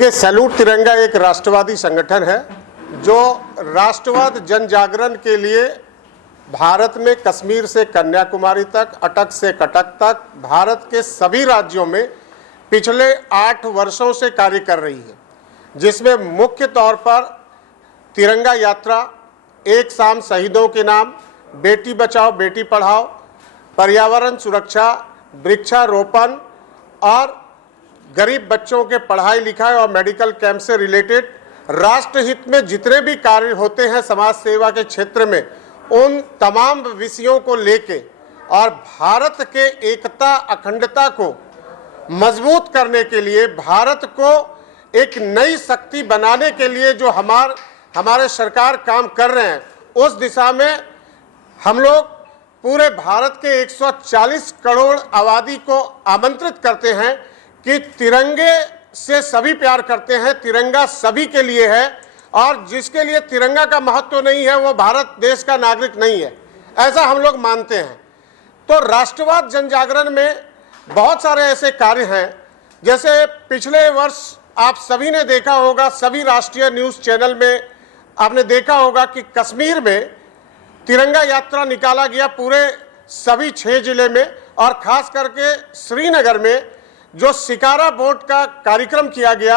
देखिए, सैल्यूट तिरंगा एक राष्ट्रवादी संगठन है जो राष्ट्रवाद जन जागरण के लिए भारत में कश्मीर से कन्याकुमारी तक, अटक से कटक तक भारत के सभी राज्यों में पिछले 8 वर्षों से कार्य कर रही है, जिसमें मुख्य तौर पर तिरंगा यात्रा, एक शाम शहीदों के नाम, बेटी बचाओ बेटी पढ़ाओ, पर्यावरण सुरक्षा, वृक्षारोपण और गरीब बच्चों के पढ़ाई लिखाई और मेडिकल कैंप से रिलेटेड राष्ट्रहित में जितने भी कार्य होते हैं समाज सेवा के क्षेत्र में, उन तमाम विषयों को लेके और भारत के एकता अखंडता को मजबूत करने के लिए, भारत को एक नई शक्ति बनाने के लिए जो हमारे सरकार काम कर रहे हैं, उस दिशा में हम लोग पूरे भारत के 140 करोड़ आबादी को आमंत्रित करते हैं कि तिरंगे से सभी प्यार करते हैं, तिरंगा सभी के लिए है और जिसके लिए तिरंगा का महत्व नहीं है वो भारत देश का नागरिक नहीं है, ऐसा हम लोग मानते हैं। तो राष्ट्रवाद जन जागरण में बहुत सारे ऐसे कार्य हैं, जैसे पिछले वर्ष आप सभी ने देखा होगा, सभी राष्ट्रीय न्यूज़ चैनल में आपने देखा होगा कि कश्मीर में तिरंगा यात्रा निकाला गया पूरे सभी 6 जिले में, और खास करके श्रीनगर में जो शिकारा बोट का कार्यक्रम किया गया,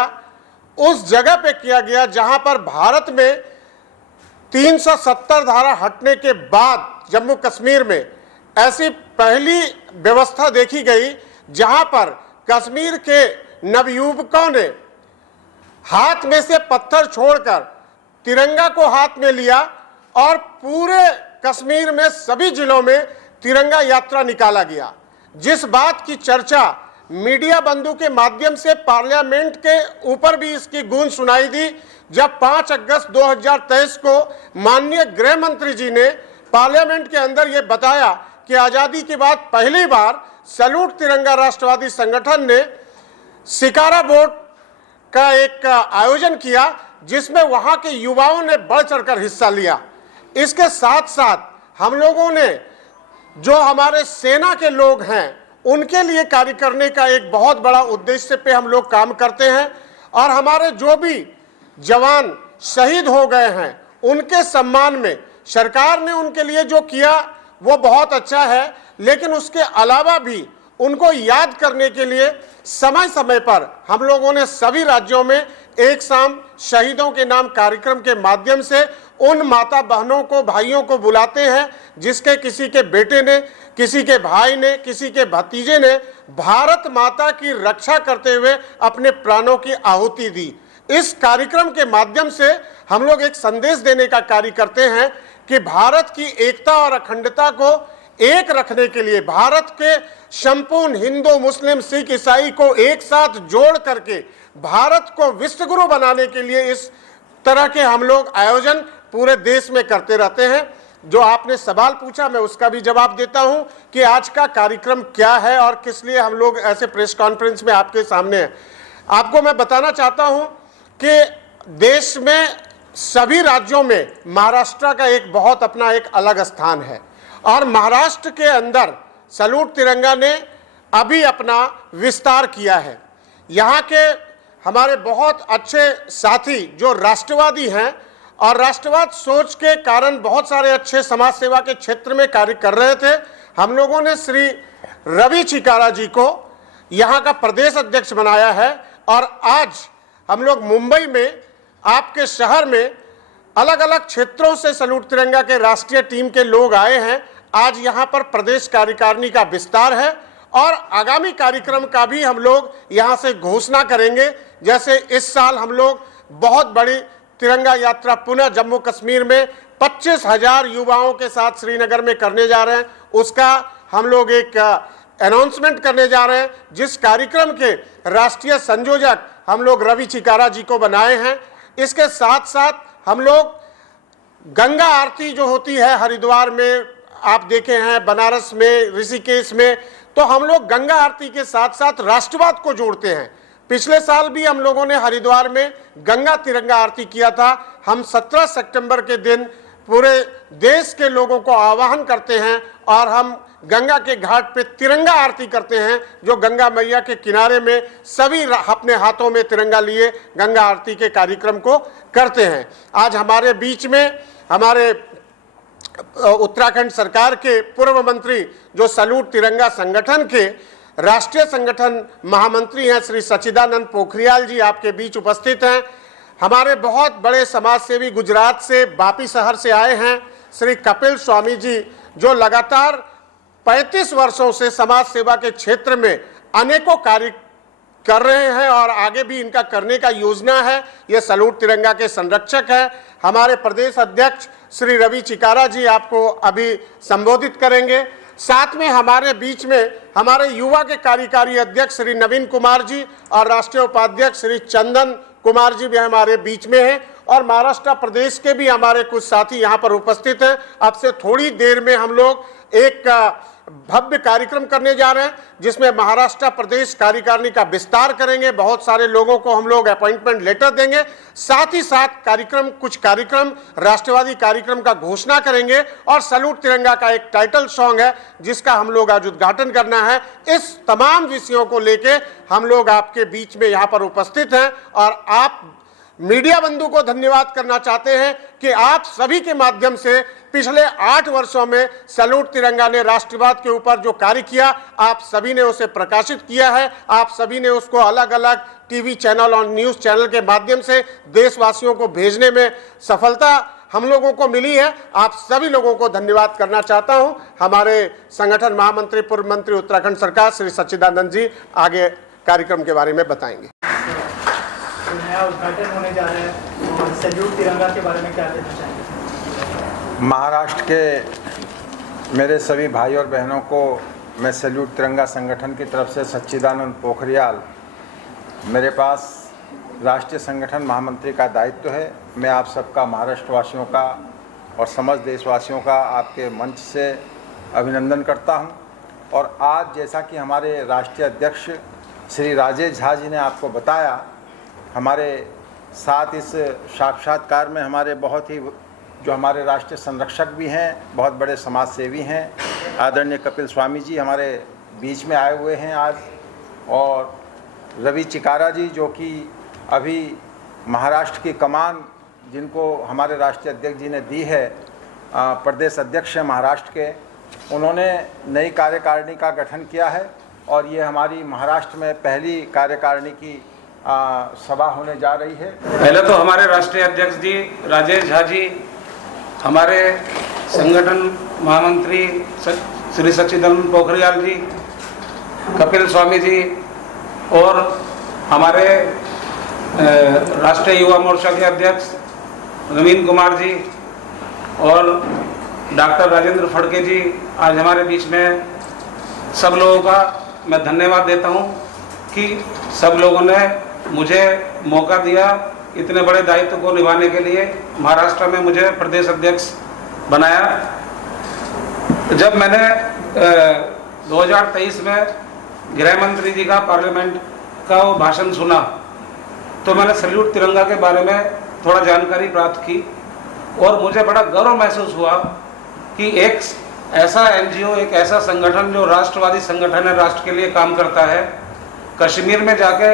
उस जगह पे किया गया जहां पर भारत में 370 धारा हटने के बाद जम्मू कश्मीर में ऐसी पहली व्यवस्था देखी गई जहां पर कश्मीर के नवयुवकों ने हाथ में से पत्थर छोड़कर तिरंगा को हाथ में लिया और पूरे कश्मीर में सभी जिलों में तिरंगा यात्रा निकाला गया। जिस बात की चर्चा मीडिया बंधु के माध्यम से पार्लियामेंट के ऊपर भी इसकी गूंज सुनाई दी, जब 5 अगस्त 2023 को माननीय गृह मंत्री जी ने पार्लियामेंट के अंदर ये बताया कि आज़ादी के बाद पहली बार सैल्यूट तिरंगा राष्ट्रवादी संगठन ने शिकारा बोट का एक आयोजन किया, जिसमें वहां के युवाओं ने बढ़ चढ़कर हिस्सा लिया। इसके साथ साथ हम लोगों ने जो हमारे सेना के लोग हैं उनके लिए कार्य करने का एक बहुत बड़ा उद्देश्य पे हम लोग काम करते हैं, और हमारे जो भी जवान शहीद हो गए हैं उनके सम्मान में सरकार ने उनके लिए जो किया वो बहुत अच्छा है, लेकिन उसके अलावा भी उनको याद करने के लिए समय समय पर हम लोगों ने सभी राज्यों में एक शाम शहीदों के नाम कार्यक्रम के माध्यम से उन माता बहनों को, भाइयों को बुलाते हैं जिसके किसी के बेटे ने, किसी के भाई ने, किसी के भतीजे ने भारत माता की रक्षा करते हुए अपने प्राणों की आहुति दी। इस कार्यक्रम के माध्यम से हम लोग एक संदेश देने का कार्य करते हैं कि भारत की एकता और अखंडता को एक रखने के लिए, भारत के संपूर्ण हिंदू, मुस्लिम, सिख, ईसाई को एक साथ जोड़ करके भारत को विश्वगुरु बनाने के लिए इस तरह के हम लोग आयोजन पूरे देश में करते रहते हैं। जो आपने सवाल पूछा मैं उसका भी जवाब देता हूं कि आज का कार्यक्रम क्या है और किस लिए हम लोग ऐसे प्रेस कॉन्फ्रेंस में आपके सामने हैं। आपको मैं बताना चाहता हूं कि देश में सभी राज्यों में महाराष्ट्र का एक बहुत अपना एक अलग स्थान है, और महाराष्ट्र के अंदर सैल्यूट तिरंगा ने अभी अपना विस्तार किया है। यहाँ के हमारे बहुत अच्छे साथी जो राष्ट्रवादी हैं और राष्ट्रवाद सोच के कारण बहुत सारे अच्छे समाज सेवा के क्षेत्र में कार्य कर रहे थे, हम लोगों ने श्री रवि चिकारा जी को यहाँ का प्रदेश अध्यक्ष बनाया है, और आज हम लोग मुंबई में आपके शहर में अलग अलग क्षेत्रों से सैल्यूट तिरंगा के राष्ट्रीय टीम के लोग आए हैं। आज यहाँ पर प्रदेश कार्यकारिणी का विस्तार है और आगामी कार्यक्रम का भी हम लोग यहाँ से घोषणा करेंगे। जैसे इस साल हम लोग बहुत बड़ी तिरंगा यात्रा पुनः जम्मू कश्मीर में 25,000 युवाओं के साथ श्रीनगर में करने जा रहे हैं, उसका हम लोग एक अनाउंसमेंट करने जा रहे हैं, जिस कार्यक्रम के राष्ट्रीय संयोजक हम लोग रवि चिकारा जी को बनाए हैं। इसके साथ साथ हम लोग गंगा आरती जो होती है हरिद्वार में, आप देखे हैं बनारस में, ऋषिकेश में, तो हम लोग गंगा आरती के साथ साथ राष्ट्रवाद को जोड़ते हैं। पिछले साल भी हम लोगों ने हरिद्वार में गंगा तिरंगा आरती किया था। हम 17 सितंबर के दिन पूरे देश के लोगों को आह्वान करते हैं और हम गंगा के घाट पे तिरंगा आरती करते हैं, जो गंगा मैया के किनारे में सभी अपने हाथों में तिरंगा लिए गंगा आरती के कार्यक्रम को करते हैं। आज हमारे बीच में हमारे उत्तराखंड सरकार के पूर्व मंत्री, जो सैल्यूट तिरंगा संगठन के राष्ट्रीय संगठन महामंत्री हैं, श्री सच्चिदानंद पोखरियाल जी आपके बीच उपस्थित हैं। हमारे बहुत बड़े समाजसेवी गुजरात से, वापी शहर से आए हैं, श्री कपिल स्वामी जी, जो लगातार 35 वर्षों से समाज सेवा के क्षेत्र में अनेकों कार्य कर रहे हैं और आगे भी इनका करने का योजना है। ये सैल्यूट तिरंगा के संरक्षक हैं। हमारे प्रदेश अध्यक्ष श्री रवि चिकारा जी आपको अभी संबोधित करेंगे। साथ में हमारे बीच में हमारे युवा के कार्यकारी अध्यक्ष श्री नवीन कुमार जी और राष्ट्रीय उपाध्यक्ष श्री चंदन कुमार जी भी हमारे बीच में हैं, और महाराष्ट्र प्रदेश के भी हमारे कुछ साथी यहाँ पर उपस्थित हैं। अब से थोड़ी देर में हम लोग एक भव्य कार्यक्रम करने जा रहे हैं, जिसमें महाराष्ट्र प्रदेश कार्यकारिणी का विस्तार करेंगे। बहुत सारे लोगों को हम लोग अपॉइंटमेंट लेटर देंगे। साथ ही साथ कुछ कार्यक्रम राष्ट्रवादी कार्यक्रम का घोषणा करेंगे, और सैल्यूट तिरंगा का एक टाइटल सॉन्ग है जिसका हम लोग आज उद्घाटन करना है। इस तमाम विषयों को लेके हम लोग आपके बीच में यहाँ पर उपस्थित हैं, और आप मीडिया बंधु को धन्यवाद करना चाहते हैं कि आप सभी के माध्यम से पिछले 8 वर्षों में सैल्यूट तिरंगा ने राष्ट्रवाद के ऊपर जो कार्य किया, आप सभी ने उसे प्रकाशित किया है। आप सभी ने उसको अलग अलग टीवी चैनल और न्यूज़ चैनल के माध्यम से देशवासियों को भेजने में सफलता हम लोगों को मिली है। आप सभी लोगों को धन्यवाद करना चाहता हूं। हमारे संगठन महामंत्री पूर्व मंत्री उत्तराखंड सरकार श्री सच्चिदानंद जी आगे कार्यक्रम के बारे में बताएंगे। नया उद्घाटन होने जा रहा है, और सैल्यूट तिरंगा के बारे में क्या कहना चाहेंगे? महाराष्ट्र के मेरे सभी भाई और बहनों को मैं सैल्यूट तिरंगा संगठन की तरफ से सच्चिदानंद पोखरियाल, मेरे पास राष्ट्रीय संगठन महामंत्री का दायित्व है। मैं आप सबका, महाराष्ट्र वासियों का और समस्त देशवासियों का आपके मंच से अभिनंदन करता हूं। और आज जैसा कि हमारे राष्ट्रीय अध्यक्ष श्री राजेश झा जी ने आपको बताया, हमारे साथ इस साक्षात्कार में हमारे बहुत ही जो हमारे राष्ट्रीय संरक्षक भी हैं, बहुत बड़े समाज सेवी हैं, आदरणीय कपिल स्वामी जी हमारे बीच में आए हुए हैं आज, और रवि चिकारा जी जो कि अभी महाराष्ट्र की कमान जिनको हमारे राष्ट्रीय अध्यक्ष जी ने दी है, प्रदेश अध्यक्ष हैं महाराष्ट्र के, उन्होंने नई कार्यकारिणी का गठन किया है, और ये हमारी महाराष्ट्र में पहली कार्यकारिणी की सभा होने जा रही है। पहले तो हमारे राष्ट्रीय अध्यक्ष जी राजेश झा जी, हमारे संगठन महामंत्री श्री सच्चिदानंद पोखरियाल जी, कपिल स्वामी जी, और हमारे राष्ट्रीय युवा मोर्चा के अध्यक्ष नवीन कुमार जी और डॉक्टर राजेंद्र फड़के जी आज हमारे बीच में, सब लोगों का मैं धन्यवाद देता हूं कि सब लोगों ने मुझे मौका दिया इतने बड़े दायित्व को निभाने के लिए। महाराष्ट्र में मुझे प्रदेश अध्यक्ष बनाया। जब मैंने 2023 में गृह मंत्री जी का पार्लियामेंट का वो भाषण सुना, तो मैंने सैल्यूट तिरंगा के बारे में थोड़ा जानकारी प्राप्त की, और मुझे बड़ा गर्व महसूस हुआ कि एक ऐसा एनजीओ, एक ऐसा संगठन जो राष्ट्रवादी संगठन है, राष्ट्र के लिए काम करता है, कश्मीर में जाके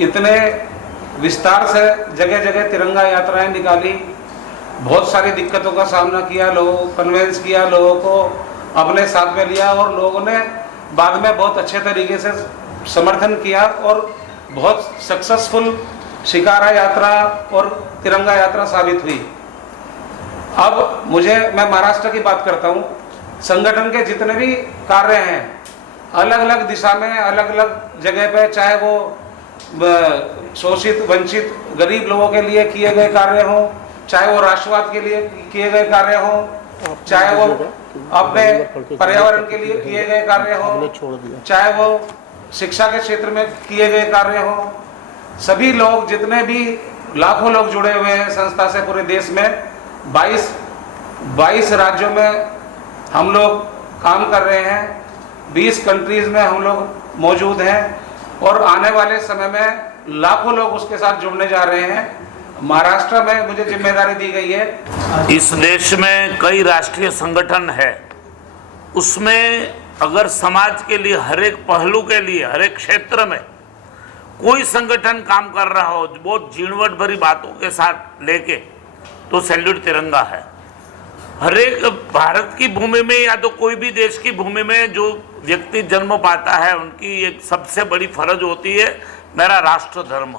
इतने विस्तार से जगह जगह तिरंगा यात्राएं निकाली, बहुत सारी दिक्कतों का सामना किया, लोगों को कन्वेंस किया, लोगों को अपने साथ में लिया, और लोगों ने बाद में बहुत अच्छे तरीके से समर्थन किया, और बहुत सक्सेसफुल शिकारा यात्रा और तिरंगा यात्रा साबित हुई। अब मैं महाराष्ट्र की बात करता हूँ। संगठन के जितने भी कार्य हैं, अलग अलग दिशा में, अलग अलग जगह पे, चाहे वो शोषित वंचित गरीब लोगों के लिए किए गए कार्य हों, चाहे वो राष्ट्रवाद के लिए किए गए कार्य हों, चाहे वो अपने पर्यावरण के लिए किए गए कार्य हों, चाहे वो शिक्षा के क्षेत्र में किए गए कार्य हों, सभी लोग, जितने भी लाखों लोग जुड़े हुए हैं संस्था से पूरे देश में, 22 राज्यों में हम लोग काम कर रहे हैं, 20 कंट्रीज में हम लोग मौजूद हैं, और आने वाले समय में लाखों लोग उसके साथ जुड़ने जा रहे हैं। महाराष्ट्र में मुझे जिम्मेदारी दी गई है। इस देश में कई राष्ट्रीय संगठन है उसमें अगर समाज के लिए हर एक पहलू के लिए हर एक क्षेत्र में कोई संगठन काम कर रहा हो बहुत झीणवट भरी बातों के साथ लेके, तो सैल्यूट तिरंगा है। हर एक भारत की भूमि में या तो कोई भी देश की भूमि में जो व्यक्ति जन्म पाता है उनकी एक सबसे बड़ी फर्ज होती है मेरा राष्ट्र धर्म।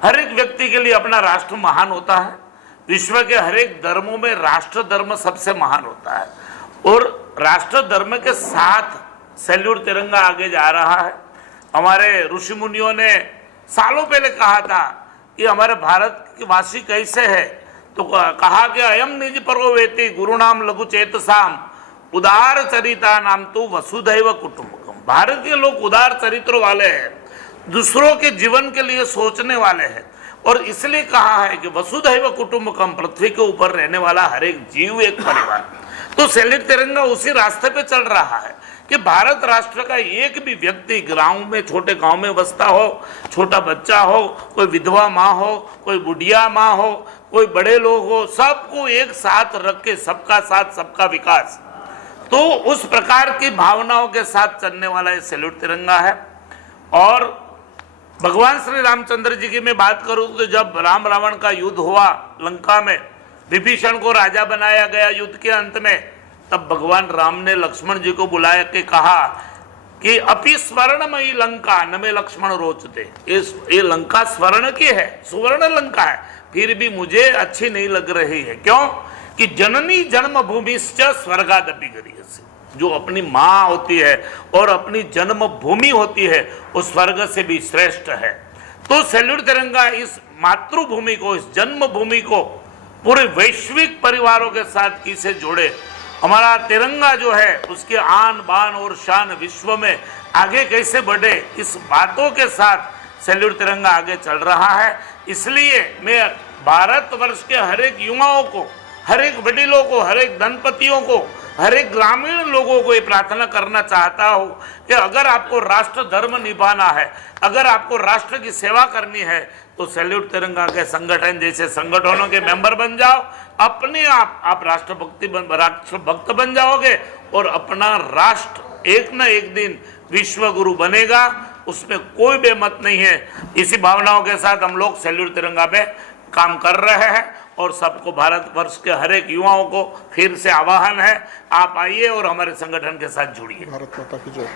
हर एक व्यक्ति के लिए अपना राष्ट्र महान होता है। विश्व के हर एक धर्मों में राष्ट्र धर्म सबसे महान होता है और राष्ट्र धर्म के साथ सैल्यूट तिरंगा आगे जा रहा है। हमारे ऋषि मुनियों ने सालों पहले कहा था कि हमारे भारत के वासी कैसे है, तो कहा कि अयम निज परोवेति गुरु नाम लघु चेतसाम उदार चरिता नाम तो वसुधैव कुटुंबकम। भारत के लोग उदार चरित्रों वाले हैं, दूसरों के जीवन के लिए सोचने वाले हैं और इसलिए कहा है कि वसुधैव कुटुंबकम, पृथ्वी के ऊपर रहने वाला हर एक जीव एक परिवार। तो सैल्यूट तिरंगा उसी रास्ते पे चल रहा है कि भारत राष्ट्र का एक भी व्यक्ति गांव में, छोटे गांव में बसता हो, छोटा बच्चा हो, कोई विधवा माँ हो, कोई बुढ़िया माँ हो, कोई बड़े लोग हो, सबको एक साथ रख के सबका साथ सबका विकास, तो उस प्रकार की भावनाओं के साथ चलने वाला ये सैल्यूट तिरंगा है। और भगवान श्री रामचंद्र जी की मैं बात करूं तो जब राम रावण का युद्ध हुआ लंका में, विभीषण को राजा बनाया गया युद्ध के अंत में, तब भगवान राम ने लक्ष्मण जी को बुलाया के कहा कि अपि स्वर्णमयी लंका न में लक्ष्मण रोचते। ये लंका स्वर्ण की है, सुवर्ण लंका है, फिर भी मुझे अच्छी नहीं लग रही है। क्यों? कि जननी जन्मभूमिश्च स्वर्गादपि गरीयसी। जो अपनी माँ होती है और अपनी जन्म भूमि होती है वो स्वर्ग से भी श्रेष्ठ है। तो सैल्यूट तिरंगा इस मातृभूमि को, इस जन्म भूमि को पूरे वैश्विक परिवारों के साथ किसे जोड़े। हमारा तिरंगा जो है उसके आन बान और शान विश्व में आगे कैसे बढ़े, इस बातों के साथ सैल्यूट तिरंगा आगे चल रहा है। इसलिए मैं भारतवर्ष के हर एक युवाओं को, हर एक वडीलों को, हर एक धनपतियों को, हर एक ग्रामीण लोगों को ये प्रार्थना करना चाहता हूँ कि अगर आपको राष्ट्र धर्म निभाना है, अगर आपको राष्ट्र की सेवा करनी है, तो सैल्यूट तिरंगा के संगठन जैसे संगठनों के मेंबर बन जाओ। अपने आप राष्ट्र भक्त बन जाओगे और अपना राष्ट्र एक न एक दिन विश्व गुरु बनेगा, उसमें कोई बेमत नहीं है। इसी भावनाओं के साथ हम लोग सैल्यूट तिरंगा पे काम कर रहे हैं और सबको, भारतवर्ष के हर एक युवाओं को फिर से आह्वान है, आप आइए और हमारे संगठन के साथ जुड़िए। भारत माता की जय।